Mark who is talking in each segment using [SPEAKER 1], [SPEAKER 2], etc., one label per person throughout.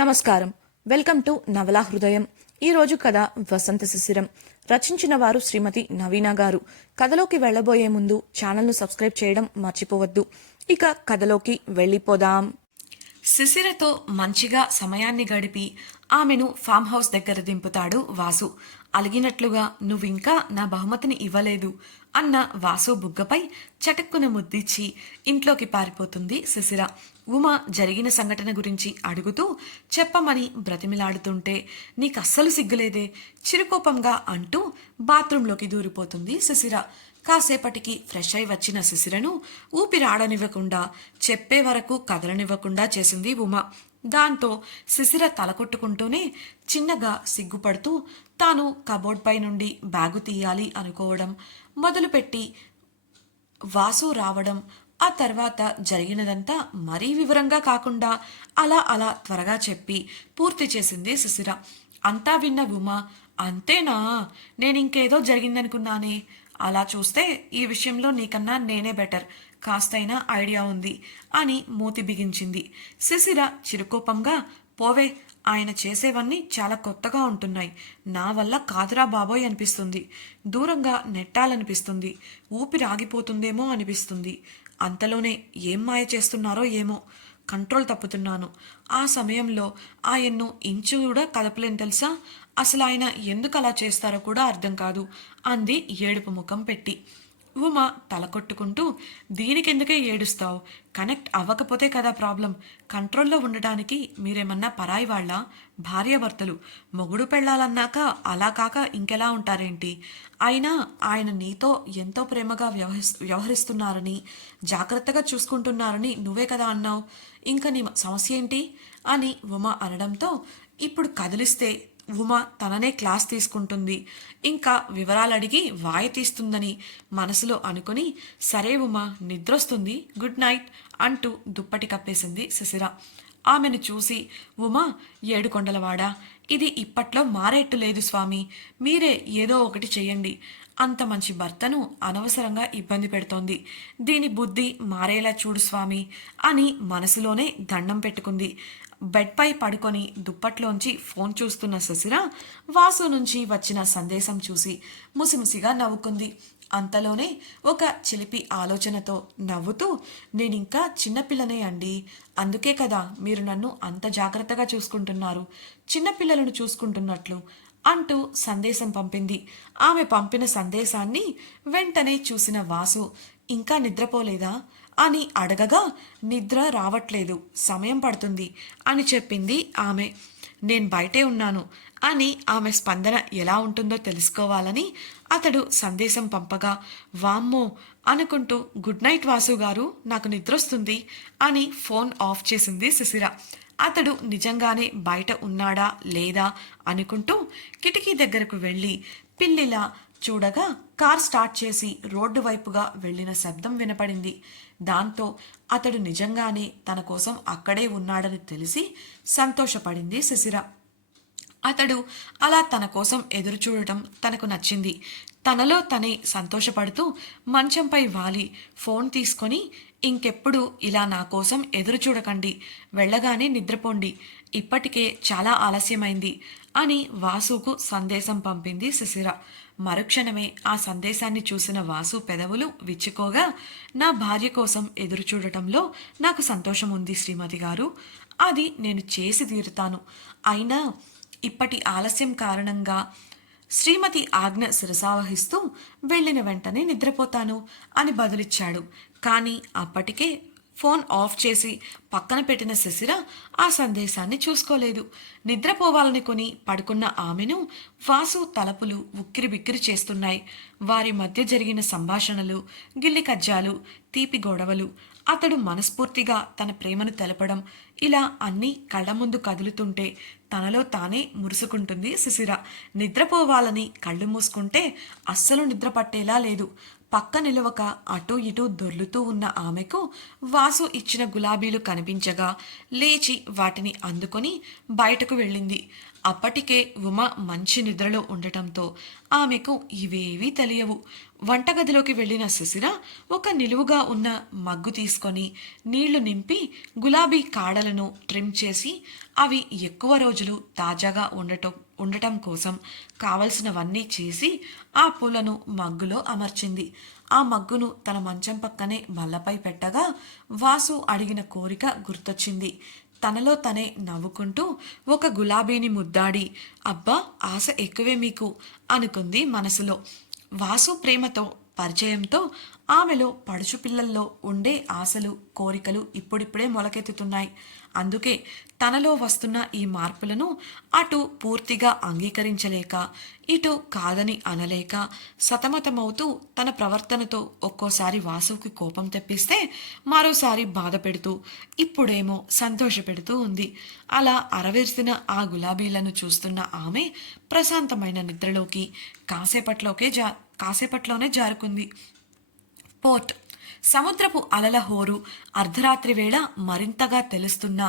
[SPEAKER 1] నమస్కారం. Welcome to నవలా హృదయం. ఈరోజు కథ వసంత శిశిరం. రచించిన వారు శ్రీమతి నవీన గారు. కథలోకి వెళ్ళబోయే ముందు ఛానల్ను సబ్స్క్రైబ్ చేయడం మర్చిపోవద్దు. ఇక కథలోకి వెళ్ళిపోదాం. శిశిరతో మంచిగా సమయాన్ని గడిపి ఆమెను ఫామ్ హౌస్ దగ్గర దింపుతాడు వాసు. అలిగినట్లుగా నువ్వింకా నా బహుమతిని ఇవ్వలేదు. అన్న వాసు బుగ్గపై చటుక్కున ముద్దిచ్చి ఇంట్లోకి పారిపోతుంది శిశిర ఉమ జరిగిన సంఘటన గురించి అడుగుతూ చెప్పమని బ్రతిమిలాడుతుంటే నీకస్సలు సిగ్గులేదే? చిరుకోపంగా అంటూ బాత్రూంలోకి దూరిపోతుంది శిశిర కాసేపటికి ఫ్రెష్ అయి వచ్చిన శిశిరను ఊపిరాడనివ్వకుండా చెప్పే వరకు కదలనివ్వకుండా చేసింది ఉమ. దాంతో శిశిర తలకొట్టుకుంటూనే చిన్నగా సిగ్గుపడుతూ తాను కబోర్డ్ పై నుండి బ్యాగు తీయాలి అనుకోవడం మొదలుపెట్టి వాసు రావడం ఆ తర్వాత జరిగినదంతా మరీ వివరంగా కాకుండా అలా అలా త్వరగా చెప్పి పూర్తి చేసింది శిశిర అంతా విన్న ఉమ అంతేనా? నేను ఇంకేదో జరిగిందనుకున్నానే? అలా చూస్తే ఈ విషయంలో నీకన్నా నేనే బెటర్. కాస్తైనా ఐడియా ఉంది అని మూతి బిగించింది. శిశిర చిరుకోపంగా పోవే ఆయన చేసేవన్నీ చాలా కొత్తగా ఉంటున్నాయి. నా వల్ల కాదురా బాబోయ్ అనిపిస్తుంది. దూరంగా నెట్టాలనిపిస్తుంది. ఊపిరి ఆగిపోతుందేమో అనిపిస్తుంది. అంతలోనే ఏం మాయ చేస్తున్నారో ఏమో. కంట్రోల్ తప్పుతున్నాను. ఆ సమయంలో ఆయన్ను ఇంచు కూడా కదపలేను తెలుసా? అసలు ఆయన ఎందుకు అలా చేస్తారో కూడా అర్థం కాదు. అంది ఏడుపు ముఖం పెట్టి. ఉమ తల కొట్టుకుంటూ దీనికెందుకే ఏడుస్తావు? కనెక్ట్ అవ్వకపోతే కదా ప్రాబ్లం. కంట్రోల్లో ఉండటానికి మీరేమన్నా పరాయి వాళ్ళ? భార్యాభర్తలు. మొగుడు పెళ్ళాలన్నాక అలా కాక ఇంకెలా ఉంటారేంటి? అయినా ఆయన నీతో ఎంతో ప్రేమగా వ్యవహరిస్ వ్యవహరిస్తున్నారని జాగ్రత్తగా చూసుకుంటున్నారని నువ్వే కదా అన్నావు. ఇంకా నీ సమస్య ఏంటి? అని ఉమ అనడంతో ఇప్పుడు కదిలిస్తే ఉమ తననే క్లాస్ తీసుకుంటుంది. ఇంకా వివరాలు అడిగి వాయ తీస్తుందని మనసులో అనుకుని సరే ఉమ నిద్రొస్తుంది గుడ్ నైట్ అంటూ దుప్పటి కప్పేసింది శిశిర. ఆమెను చూసి ఉమా ఏడుకొండలవాడా ఇది ఇప్పట్లో మారేట్టు లేదు స్వామి మీరే ఏదో ఒకటి చేయండి అంత మంచి భర్తను అనవసరంగా ఇబ్బంది పెడుతోంది. దీని బుద్ధి మారేలా చూడు స్వామి అని మనసులోనే దండం పెట్టుకుంది. బెడ్పై పడుకొని దుప్పట్లోంచి ఫోన్ చూస్తున్న శశిర వాసు నుంచి వచ్చిన సందేశం చూసి ముసిముసిగా నవ్వుకుంది. అంతలోనే ఒక చిలిపి ఆలోచనతో నవ్వుతూ నేనింకా చిన్నపిల్లనే అండి. అందుకే కదా మీరు నన్ను అంత జాగ్రత్తగా చూసుకుంటున్నారు. చిన్నపిల్లలను చూసుకుంటున్నట్లు అంటూ సందేశం పంపింది. ఆమె పంపిన సందేశాన్ని వెంటనే చూసిన వాసు ఇంకా నిద్రపోలేదా? అని అడగగా నిద్ర రావట్లేదు సమయం పడుతుంది అని చెప్పింది ఆమె. నేను బయటే ఉన్నాను అని ఆమె స్పందన ఎలా ఉంటుందో తెలుసుకోవాలని అతడు సందేశం పంపగా వామ్మో అనుకుంటూ గుడ్ నైట్ వాసు గారు నాకు నిద్రొస్తుంది అని ఫోన్ ఆఫ్ చేసింది శిశిర అతడు నిజంగానే బయట ఉన్నాడా లేదా అనుకుంటూ కిటికీ దగ్గరకు వెళ్ళి పిల్లిలా చూడగా కార్ స్టార్ట్ చేసి రోడ్డు వైపుగా వెళ్ళిన శబ్దం వినపడింది. దాంతో అతడు నిజంగానే తన కోసం అక్కడే ఉన్నాడని తెలిసి సంతోషపడింది శిశిర. అతడు అలా తన కోసం ఎదురు చూడటం తనకు నచ్చింది. తనలో తనే సంతోషపడుతూ మంచంపై వాలి ఫోన్ తీసుకొని ఇంకెప్పుడు ఇలా నా కోసం ఎదురు చూడకండి వెళ్ళగానే నిద్రపోండి ఇప్పటికే చాలా ఆలస్యమైంది అని వాసుకు సందేశం పంపింది శిశిర. మరుక్షణమే ఆ సందేశాన్ని చూసిన వాసు పెదవులు విచ్చుకోగా నా భార్య కోసం ఎదురు చూడటంలో నాకు సంతోషం ఉంది శ్రీమతి గారు. అది నేను చేసి తీరుతాను. అయినా ఇప్పటి ఆలస్యం కారణంగా శ్రీమతి ఆజ్ఞ శిరసావహిస్తూ వెళ్ళిన వెంటనే నిద్రపోతాను అని బదులిచ్చాడు. కానీ అప్పటికే ఫోన్ ఆఫ్ చేసి పక్కన పెట్టిన శశిర ఆ సందేశాన్ని చూసుకోలేదు. నిద్రపోవాలని కొని పడుకున్న ఆమెను వాసు తలపులు ఉక్కిరి బిక్కిరి చేస్తున్నాయి. వారి మధ్య జరిగిన సంభాషణలు గిల్లి కజ్జాలు తీపి గొడవలు అతడు మనస్ఫూర్తిగా తన ప్రేమను తెలపడం ఇలా అన్నీ కళ్ళ ముందు కదులుతుంటే తనలో తానే మురుసుకుంటుంది శిశిర. నిద్రపోవాలని కళ్ళు మూసుకుంటే అస్సలు నిద్ర పట్టేలా లేదు. పక్క నిలవక అటూ ఇటూ దొర్లుతూ ఉన్న ఆమెకు వాసు ఇచ్చిన గులాబీలు కనిపించగా లేచి వాటిని అందుకొని బయటకు వెళ్ళింది. అప్పటికే ఉమ మంచి నిద్రలో ఉండటంతో ఆమెకు ఇవేవీ తెలియవు. వంటగదిలోకి వెళ్ళిన సుశిర ఒక నిలువుగా ఉన్న మగ్గు తీసుకొని నీళ్ళు నింపి గులాబీ కాడలను ట్రిమ్ చేసి అవి ఎక్కువ రోజులు తాజాగా ఉండటం ఉండటం కోసం కావలసినవన్నీ చేసి ఆ పూలను మగ్గులో అమర్చింది. ఆ మగ్గును తన మంచం పక్కనే బల్లపై పెట్టగా వాసు అడిగిన కోరిక గుర్తొచ్చింది. తనలో తనే నవ్వుకుంటూ ఒక గులాబీని ముద్దాడి అబ్బా ఆశ ఎక్కువే మీకు అనుకుంది మనసులో. వాసు ప్రేమతో పరిచయంతో ఆమెలో పడుచు పిల్లల్లో ఉండే ఆశలు కోరికలు ఇప్పుడిప్పుడే మొలకెత్తుతున్నాయి. అందుకే తనలో వస్తున్న ఈ మార్పులను అటు పూర్తిగా అంగీకరించలేక ఇటు కాదని అనలేక సతమతమవుతూ తన ప్రవర్తనతో ఒక్కోసారి వాసుకి కోపం తెప్పిస్తే మరోసారి బాధ పెడుతూ ఇప్పుడేమో సంతోషపెడుతూ ఉంది. అలా అరవేసిన ఆ గులాబీలను చూస్తున్న ఆమె ప్రశాంతమైన నిద్రలోకి కాసేపట్లోకే జా కాసేపట్లోనే జారుకుంది. పోర్ట్. సముద్రపు అలల హోరు అర్ధరాత్రి వేళ మరింతగా తెలుస్తున్న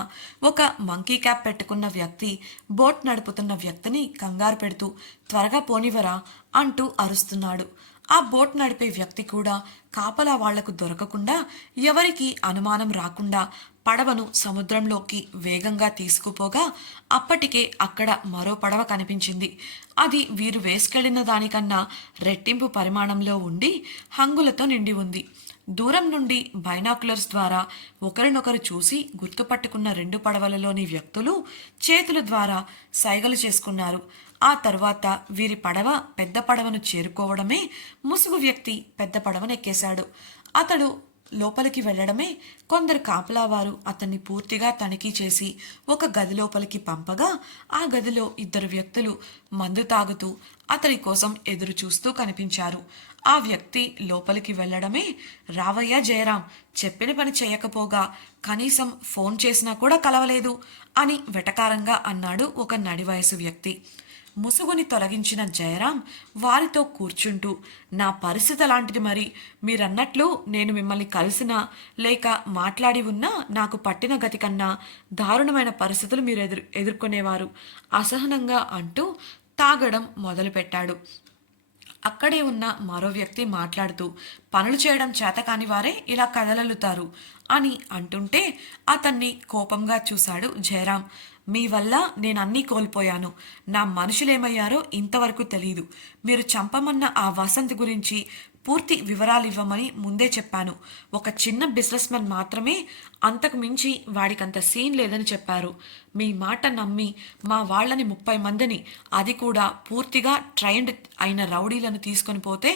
[SPEAKER 1] ఒక మంకీ క్యాప్ పెట్టుకున్న వ్యక్తి బోట్ నడుపుతున్న వ్యక్తిని కంగారు పెడుతూ త్వరగా పోనివరా అంటూ అరుస్తున్నాడు. ఆ బోట్ నడిపే వ్యక్తి కూడా కాపలా వాళ్ళకు దొరకకుండా ఎవరికి అనుమానం రాకుండా పడవను సముద్రంలోకి వేగంగా తీసుకుపోగా అప్పటికే అక్కడ మరో పడవ కనిపించింది. అది వీరు వేసుకెళ్ళిన దానికన్నా రెట్టింపు పరిమాణంలో ఉండి హంగులతో నిండి ఉంది. దూరం నుండి బైనాకులర్స్ ద్వారా ఒకరినొకరు చూసి గుర్తుపట్టుకున్న రెండు పడవలలోని వ్యక్తులు చేతుల ద్వారా సైగలు చేసుకున్నారు. ఆ తర్వాత వీరి పడవ పెద్ద పడవను చేరుకోవడమే ముసుగు వ్యక్తి పెద్ద పడవను ఎక్కేశాడు అతడు లోపలికి వెళ్ళడమే కొందరు కాపలావారు అతన్ని పూర్తిగా తనిఖీ చేసి ఒక గది లోపలికి పంపగా ఆ గదిలో ఇద్దరు వ్యక్తులు మందు తాగుతూ అతని కోసం ఎదురు చూస్తూ కనిపించారు. ఆ వ్యక్తి లోపలికి వెళ్ళడమే రావయ్య జయరాం చెప్పిన పని చేయకపోగా కనీసం ఫోన్ చేసినా కూడా కలవలేదు అని వెటకారంగా అన్నాడు ఒక నడివయసు వ్యక్తి. ముసుగుని తొలగించిన జయరాం వారితో కూర్చుంటూ నా పరిస్థితి అలాంటిది మరి మీరన్నట్లు నేను మిమ్మల్ని కలిసినా లేక మాట్లాడి ఉన్నా నాకు పట్టిన గతి కన్నా దారుణమైన పరిస్థితులు మీరు ఎదురు ఎదుర్కొనేవారు. అసహనంగా అంటూ తాగడం మొదలుపెట్టాడు. అక్కడే ఉన్న మరో వ్యక్తి మాట్లాడుతూ పనులు చేయడం చేతకాని వారే ఇలా కదలలుతారు అని అంటుంటే అతన్ని కోపంగా చూశాడు జయరాం. మీ వల్ల నేను అన్నీ కోల్పోయాను. నా మనుషులేమయ్యారో ఇంతవరకు తెలియదు మీరు చంపమన్న ఆ వసంత్ గురించి పూర్తి వివరాలు ఇవ్వమని ముందే చెప్పాను. ఒక చిన్న బిజినెస్ మ్యాన్ మాత్రమే అంతకు మించి వాడికంత సీన్ లేదని చెప్పారు. మీ మాట నమ్మి మా వాళ్ళని ముప్పై మందిని అది కూడా పూర్తిగా ట్రైన్డ్ అయిన రౌడీలను తీసుకొని పోతే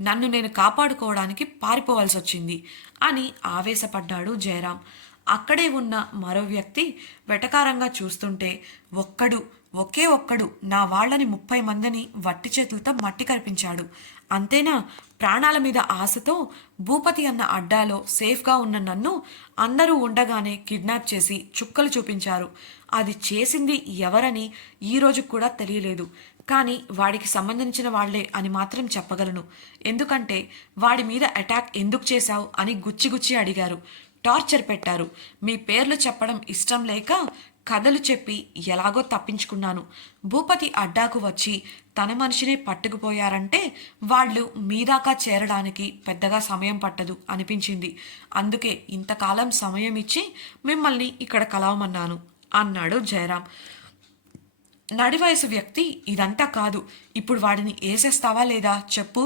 [SPEAKER 1] నన్ను నేను కాపాడుకోవడానికి పారిపోవాల్సి వచ్చింది అని ఆవేశపడ్డాడు జయరాం. అక్కడే ఉన్న మరో వ్యక్తి వెటకారంగా చూస్తుంటే ఒక్కడు ఒకే ఒక్కడు నా వాళ్ళని ముప్పై మందిని వట్టి చేతులతో మట్టి కరిపించాడు. అంతేనా? ప్రాణాల మీద ఆశతో భూపతి అన్న అడ్డాలో సేఫ్గా ఉన్న నన్ను అందరూ ఉండగానే కిడ్నాప్ చేసి చుక్కలు చూపించారు. అది చేసింది ఎవరని ఈ కూడా తెలియలేదు. కానీ వాడికి సంబంధించిన వాళ్ళే అని మాత్రం చెప్పగలను. ఎందుకంటే వాడి మీద అటాక్ ఎందుకు చేశావు అని గుచ్చి గుచ్చి అడిగారు. టార్చర్ పెట్టారు. మీ పేర్లు చెప్పడం ఇష్టం లేక కథలు చెప్పి ఎలాగో తప్పించుకున్నాను. భూపతి అడ్డాకు వచ్చి తన మనిషినే పట్టుకుపోయారంటే వాళ్ళు మీ దాకా చేరడానికి పెద్దగా సమయం పట్టదు అనిపించింది. అందుకే ఇంతకాలం సమయం ఇచ్చి మిమ్మల్ని ఇక్కడ కలవమన్నాను అన్నాడు జయరాం. నడివయసు వ్యక్తి ఇదంతా కాదు. ఇప్పుడు వాడిని వేసేస్తావా లేదా చెప్పు?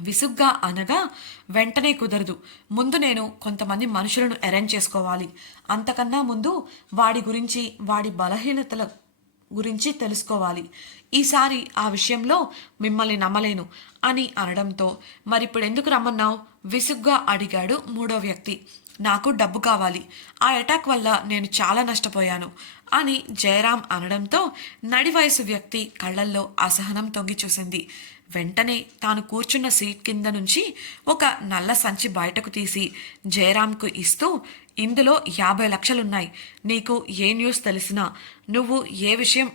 [SPEAKER 1] విసుగ్గా అనగా వెంటనే కుదరదు. ముందు నేను కొంతమంది మనుషులను అరేంజ్ చేసుకోవాలి. అంతకన్నా ముందు వాడి గురించి వాడి బలహీనతల గురించి తెలుసుకోవాలి. ఈసారి ఆ విషయంలో మిమ్మల్ని నమ్మలేను అని అనడంతో మరిప్పుడు ఎందుకు రమ్మన్నావు? విసుగ్గా అడిగాడు మూడో వ్యక్తి. నాకు డబ్బు కావాలి. ఆ అటాక్ వల్ల నేను చాలా నష్టపోయాను. అని జయరాం అనడంతో నడివయసు వ్యక్తి కళ్ళల్లో అసహనం తొంగి చూసింది. వెంటనే తాను కూర్చున్న సీట్ కింద నుంచి ఒక నల్ల సంచి బయటకు తీసి జయరాంకు ఇస్తూ ఇందులో యాభై లక్షలున్నాయి. నీకు ఏ న్యూస్ తెలిసినా నువ్వు ఏ విషయం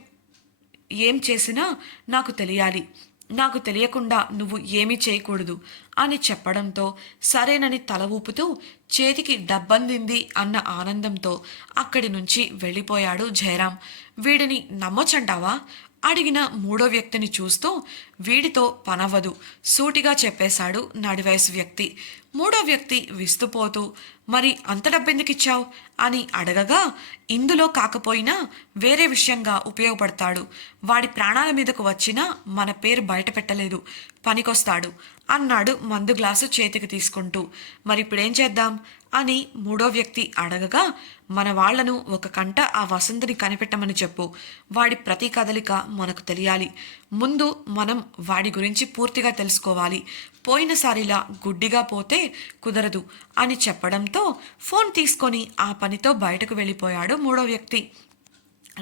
[SPEAKER 1] ఏం చేసినా నాకు తెలియాలి. నాకు తెలియకుండా నువ్వు ఏమీ చేయకూడదు అని చెప్పడంతో సరేనని తల ఊపుతూ చేతికి డబ్బందింది అన్న ఆనందంతో అక్కడి నుంచి వెళ్ళిపోయాడు జయరాం. వీడిని నమ్మొచ్చంటావా? అడిగిన మూడో వ్యక్తిని చూస్తూ వీడితో పనవ్వదు సూటిగా చెప్పేశాడు నడివయసు వ్యక్తి. మూడో వ్యక్తి విస్తుపోతూ మరి అంత డబ్బెందుకిచ్చావు? అని అడగగా ఇందులో కాకపోయినా వేరే విషయంగా ఉపయోగపడతాడు. వాడి ప్రాణాల మీదకు వచ్చినా మన పేరు బయట పెట్టలేదు పనికొస్తాడు అన్నాడు మందు గ్లాసు చేతికి తీసుకుంటూ. మరి ఇప్పుడేం చేద్దాం? అని మూడో వ్యక్తి అడగగా మన వాళ్ళను ఒక కంట ఆ వసంతని కనిపెట్టమని చెప్పు. వాడి ప్రతి కదలిక మనకు తెలియాలి. ముందు మనం వాడి గురించి పూర్తిగా తెలుసుకోవాలి. పోయినసారిలా గుడ్డిగా పోతే కుదరదు అని చెప్పడంతో ఫోన్ తీసుకొని ఆ పనితో బయటకు వెళ్ళిపోయాడు మూడో వ్యక్తి.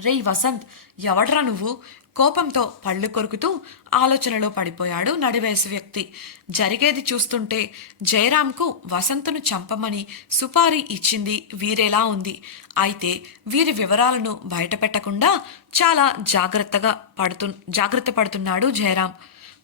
[SPEAKER 1] రే వసంత్ ఎవడ్రా నువ్వు? కోపంతో పళ్ళు కొరుకుతూ ఆలోచనలో పడిపోయాడు నడివేసి వ్యక్తి. జరిగేది చూస్తుంటే జయరాంకు వసంతును చంపమని సుపారీ ఇచ్చింది వీరేలా ఉంది. అయితే వీరి వివరాలను బయటపెట్టకుండా చాలా జాగ్రత్తగా పడుతు జాగ్రత్త పడుతున్నాడు జయరాం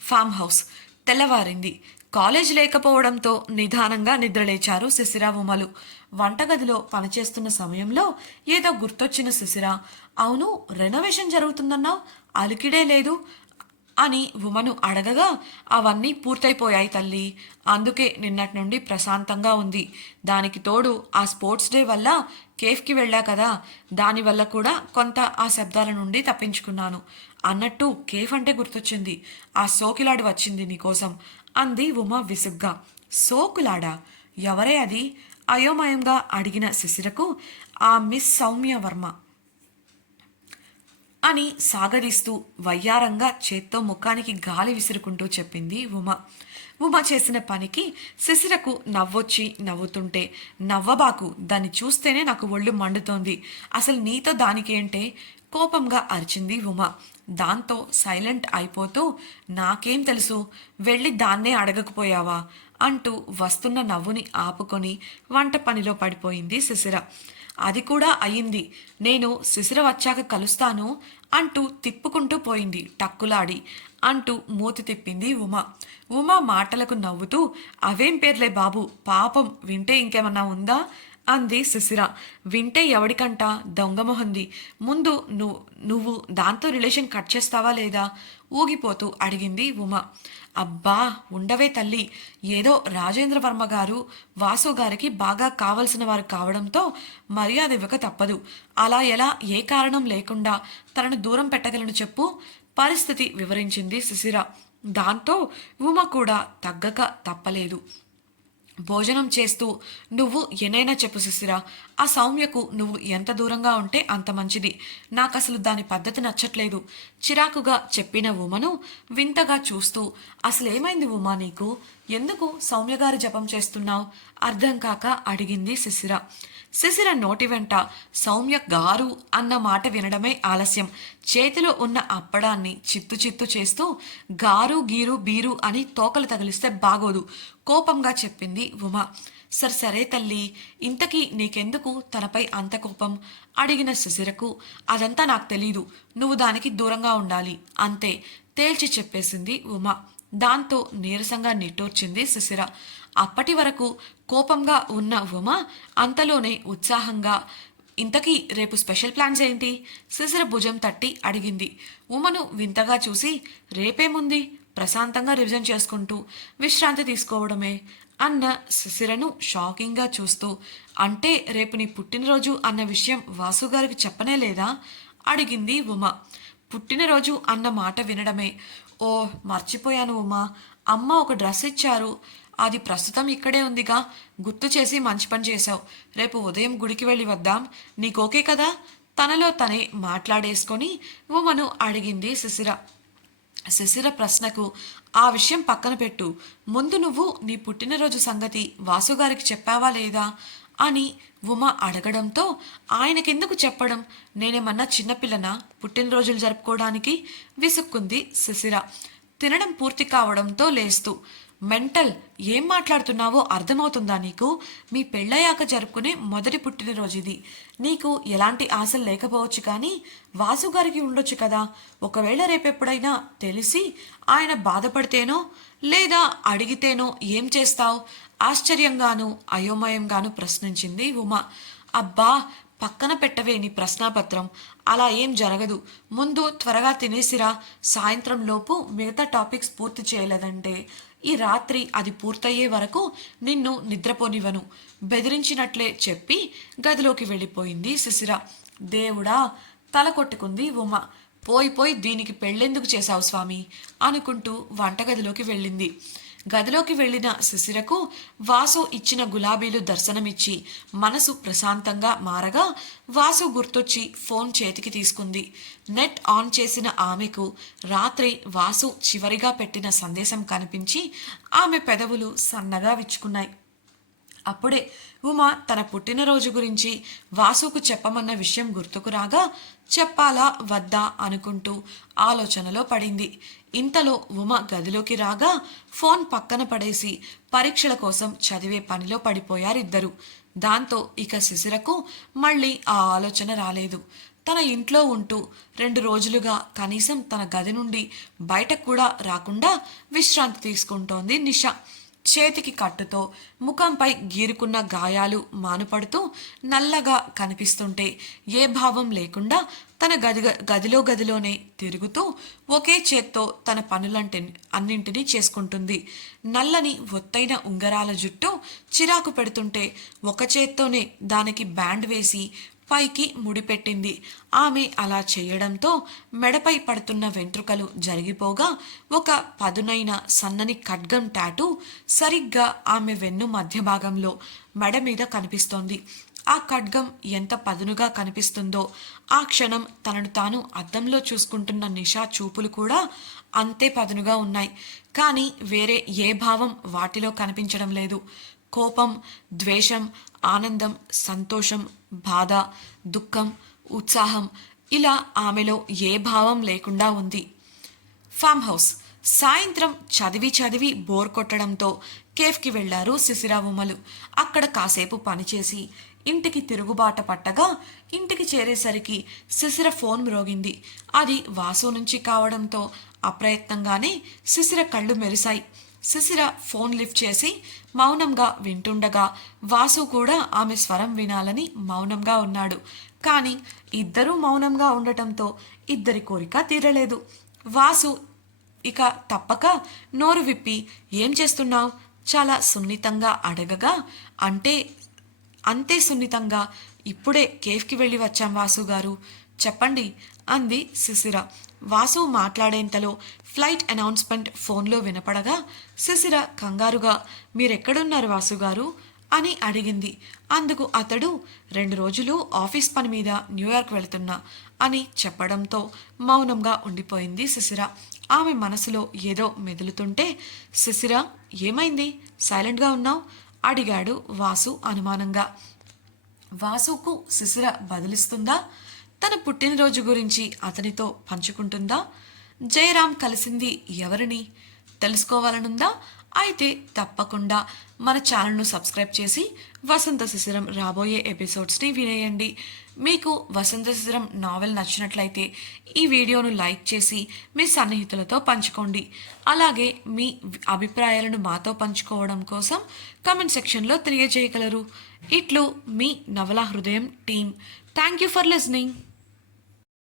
[SPEAKER 1] ఫామ్ హౌస్ తెల్లవారింది. కాలేజ్ లేకపోవడంతో నిదానంగా నిద్రలేచారు శిశిర ఉమలు. వంటగదిలో పనిచేస్తున్న సమయంలో ఏదో గుర్తొచ్చిన శిశిర అవును రెనోవేషన్ జరుగుతుందన్నా? అలికిడే లేదు అని ఉమను అడగగా అవన్నీ పూర్తయిపోయాయి తల్లి. అందుకే నిన్నటి నుండి ప్రశాంతంగా ఉంది. దానికి తోడు ఆ స్పోర్ట్స్ డే వల్ల కేఫ్కి వెళ్ళా కదా. దానివల్ల కూడా కొంత ఆ శబ్దాల నుండి తప్పించుకున్నాను. అన్నట్టు కేఫ్ అంటే గుర్తొచ్చింది. ఆ సోకిలాడు వచ్చింది నీకోసం అంది ఉమ విసుగ్గా. సోకులాడా? ఎవరే అది? అయోమయంగా అడిగిన శిశిరకు ఆ మిస్ సౌమ్య వర్మ. అని సాగదీస్తూ వయ్యారంగా చేత్తో ముఖానికి గాలి విసురుకుంటూ చెప్పింది ఉమ. ఉమ చేసిన పనికి శిశిరకు నవ్వొచ్చి నవ్వుతుంటే నవ్వబాకు దాన్ని చూస్తేనే నాకు ఒళ్ళు మండుతోంది. అసలు నీతో దానికేంటే? కోపంగా అరిచింది ఉమ. దాంతో సైలెంట్ అయిపోతూ నాకేం తెలుసు వెళ్ళి దాన్నే అడగకపోయావా? అంటూ వస్తున్న నవ్వుని ఆపుకొని వంట పనిలో పడిపోయింది శిశిర. అది కూడా అయింది నేను శిశిర వచ్చాక కలుస్తాను అంటూ తిప్పుకుంటూ పోయింది టక్కులాడి అంటూ మూతి తిప్పింది ఉమ. ఉమ మాటలకు నవ్వుతూ అవేం పేర్లే బాబు పాపం వింటే ఇంకేమన్నా ఉందా? అంది శిశిర వింటే ఎవడికంట? దొంగమొహంది ముందు నువ్వు నువ్వు దాంతో రిలేషన్ కట్ చేస్తావా లేదా? ఊగిపోతూ అడిగింది ఉమ. అబ్బా ఉండవే తల్లి. ఏదో రాజేంద్ర వర్మ గారు వాసు గారికి బాగా కావలసిన వారు కావడంతో మర్యాద ఇవ్వక తప్పదు. అలా ఎలా ఏ కారణం లేకుండా తనను దూరం పెట్టగలను చెప్పు పరిస్థితి వివరించింది శిశిర దాంతో ఉమ కూడా తగ్గక తప్పలేదు. భోజనం చేస్తూ నువ్వు ఏనైనా చెప్పు శిశిరా ఆ సౌమ్యకు నువ్వు ఎంత దూరంగా ఉంటే అంత మంచిది. నాకు అసలు దాని పద్ధతి నచ్చట్లేదు. చిరాకుగా చెప్పిన ఉమను వింతగా చూస్తూ అసలేమైంది ఉమా నీకు? ఎందుకు సౌమ్యగారి జపం చేస్తున్నావు? అర్థం కాక అడిగింది శిశిర. శిశిర నోటి వెంట సౌమ్య గారు అన్న మాట వినడమే ఆలస్యం. చేతిలో ఉన్న అప్పడాన్ని చిత్తు చిత్తు చేస్తూ గారు గీరు బీరు అని తోకలు తగిలిస్తే బాగోదు కోపంగా చెప్పింది ఉమ. సరే సరే తల్లి ఇంతకీ నీకెందుకు తనపై అంత కోపం? అడిగిన శిశిరకు అదంతా నాకు తెలీదు నువ్వు దానికి దూరంగా ఉండాలి అంతే తేల్చి చెప్పేసింది ఉమ. దాంతో నీరసంగా నిట్టూర్చింది శిశిర. అప్పటి వరకు కోపంగా ఉన్న ఉమ అంతలోనే ఉత్సాహంగా ఇంతకీ రేపు స్పెషల్ ప్లాన్స్ ఏంటి? శిశిర భుజం తట్టి అడిగింది. ఉమను వింతగా చూసి రేపేముంది? ప్రశాంతంగా రివిజన్ చేసుకుంటూ విశ్రాంతి తీసుకోవడమే. అన్న శిశిరను షాకింగ్గా చూస్తూ అంటే రేపు నీ పుట్టినరోజు అన్న విషయం వాసు గారికి చెప్పనే లేదా? అడిగింది ఉమ. పుట్టినరోజు అన్న మాట వినడమే. ఓ మర్చిపోయాను ఉమా. అమ్మ ఒక డ్రెస్ ఇచ్చారు. అది ప్రస్తుతం ఇక్కడే ఉందిగా. గుర్తు చేసి మంచి పని చేశావు. రేపు ఉదయం గుడికి వెళ్ళి వద్దాం. నీకు ఓకే కదా? తనలో తనే మాట్లాడేసుకొని ఉమను అడిగింది శిశిర. శిశిర ప్రశ్నకు ఆ విషయం పక్కన పెట్టు. ముందు నువ్వు నీ పుట్టినరోజు సంగతి వాసుగారికి చెప్పావా లేదా? అని ఉమ అడగడంతో ఆయనకెందుకు చెప్పడం? నేనేమన్నా చిన్నపిల్లనా పుట్టినరోజులు జరుపుకోవడానికి విసుక్కుంది శిశిర తినడం పూర్తి కావడంతో లేస్తూ మెంటల్ ఏం మాట్లాడుతున్నావో అర్థమవుతుందా నీకు? మీ పెళ్ళయ్యాక జరుపుకునే మొదటి పుట్టినరోజు ఇది నీకు ఎలాంటి ఆశలు లేకపోవచ్చు కానీ వాసు గారికి ఉండొచ్చు కదా. ఒకవేళ రేపెప్పుడైనా తెలిసి ఆయన బాధపడితేనో లేదా అడిగితేనో ఏం చేస్తావు? ఆశ్చర్యంగాను అయోమయంగాను ప్రశ్నించింది ఉమ. అబ్బా పక్కన పెట్టవే నీ ప్రశ్నాపత్రం. అలా ఏం జరగదు. ముందు త్వరగా తినేసిరా. సాయంత్రం లోపు మిగతా టాపిక్స్ పూర్తి చేయలేదంటే. ఈ రాత్రి అది పూర్తయ్యే వరకు నిన్ను నిద్రపోనివ్వను. బెదిరించినట్లే చెప్పి గదిలోకి వెళ్ళిపోయింది శిశిర. దేవుడా తల కొట్టుకుంది ఉమ. పోయి పోయి దీనికి పెళ్ళెందుకు చేశావు స్వామి? అనుకుంటూ వంటగదిలోకి వెళ్ళింది. గదిలోకి వెళ్ళిన శిశిరకు వాసు ఇచ్చిన గులాబీలు దర్శనమిచ్చి మనసు ప్రశాంతంగా మారగా వాసు గుర్తొచ్చి ఫోన్ చేతికి తీసుకుంది. నెట్ ఆన్ చేసిన ఆమెకు రాత్రి వాసు చివరిగా పెట్టిన సందేశం కనిపించి ఆమె పెదవులు సన్నగా విచ్చుకున్నాయి. అప్పుడే ఉమ తన పుట్టినరోజు గురించి వాసుకు చెప్పమన్న విషయం గుర్తుకు రాగా చెప్పాలా వద్దా అనుకుంటూ ఆలోచనలో పడింది. ఇంతలో ఉమ గదిలోకి రాగా ఫోన్ పక్కన పడేసి పరీక్షల కోసం చదివే పనిలో పడిపోయారిద్దరు. దాంతో ఇక శిశిరకు మళ్ళీ ఆ ఆలోచన రాలేదు. తన ఇంట్లో ఉంటూ రెండు రోజులుగా కనీసం తన గది నుండి బయటకు కూడా రాకుండా విశ్రాంతి తీసుకుంటోంది నిషా. చేతికి కట్టుతో ముఖంపై గీరుకున్న గాయాలు మానుపడుతూ నల్లగా కనిపిస్తుంటే ఏ భావం లేకుండా తన గది గదిలో గదిలోనే తిరుగుతూ ఒకే చేత్తో తన పనులంటి అన్నింటినీ చేసుకుంటుంది. నల్లని ఒత్తైన ఉంగరాల జుట్టు చిరాకు పెడుతుంటే ఒక చేత్తోనే దానికి బ్యాండ్ వేసి పైకి ముడిపెట్టింది. ఆమె అలా చేయడంతో మెడపై పడుతున్న వెంట్రుకలు జరిగిపోగా ఒక పదునైన సన్నని ఖడ్గం టాటు సరిగ్గా ఆమె వెన్ను మధ్య భాగంలో మెడ మీద కనిపిస్తోంది. ఆ ఖడ్గం ఎంత పదునుగా కనిపిస్తుందో ఆ క్షణం తనను తాను అద్దంలో చూసుకుంటున్న నిషా చూపులు కూడా అంతే పదునుగా ఉన్నాయి. కానీ వేరే ఏ భావం వాటిలో కనిపించడం లేదు. కోపం ద్వేషం ఆనందం సంతోషం బాధ దుఃఖం ఉత్సాహం ఇలా ఆమెలో ఏ భావం లేకుండా ఉంది. ఫామ్ హౌస్ సాయంత్రం చదివి చదివి బోర్ కొట్టడంతో కేఫ్కి వెళ్ళారు శిశిరావుమలు అక్కడ కాసేపు పనిచేసి ఇంటికి తిరుగుబాట పట్టగా ఇంటికి చేరేసరికి శిశిర ఫోన్ మ్రోగింది. అది వాసు నుంచి కావడంతో అప్రయత్నంగానే శిశిర కళ్ళు మెరిశాయి. శిశిర ఫోన్ లిఫ్ట్ చేసి మౌనంగా వింటుండగా వాసు కూడా ఆమె స్వరం వినాలని మౌనంగా ఉన్నాడు. కానీ ఇద్దరూ మౌనంగా ఉండటంతో ఇద్దరి కోరిక తీరలేదు. వాసు ఇక తప్పక నోరు విప్పి ఏం చేస్తున్నావు? చాలా సున్నితంగా అడగగా? అంటే అంతే సున్నితంగా. ఇప్పుడే కేఫ్కి వెళ్ళి వచ్చాం వాసు గారు చెప్పండి అంది శిశిర వాసు మాట్లాడేంతలో ఫ్లైట్ అనౌన్స్మెంట్ ఫోన్లో వినపడగా శిశిర కంగారుగా మీరెక్కడున్నారు వాసుగారు అని అడిగింది. అందుకు అతడు రెండు రోజులు ఆఫీస్ పని మీద న్యూయార్క్ వెళుతున్నా అని చెప్పడంతో మౌనంగా ఉండిపోయింది శిశిర ఆమె మనసులో ఏదో మెదులుతుంటే శిశిర ఏమైంది? సైలెంట్గా ఉన్నావు? అడిగాడు వాసు అనుమానంగా. వాసుకు శిశిర బదిలిస్తుందా? తన పుట్టినరోజు గురించి అతనితో పంచుకుంటుందా? జయరాం కలిసింది ఎవరిని? తెలుసుకోవాలనుందా? అయితే తప్పకుండా మన ఛానల్ను సబ్స్క్రైబ్ చేసి వసంత శిశిరం రాబోయే ఎపిసోడ్స్ని వినేయండి. మీకు వసంత శిశిరం నావెల్ నచ్చినట్లయితే ఈ వీడియోను లైక్ చేసి మీ సన్నిహితులతో పంచుకోండి. అలాగే మీ అభిప్రాయాలను మాతో పంచుకోవడం కోసం కమెంట్ సెక్షన్లో తెలియజేయగలరు. ఇట్లు మీ నవల హృదయం team thank you for listening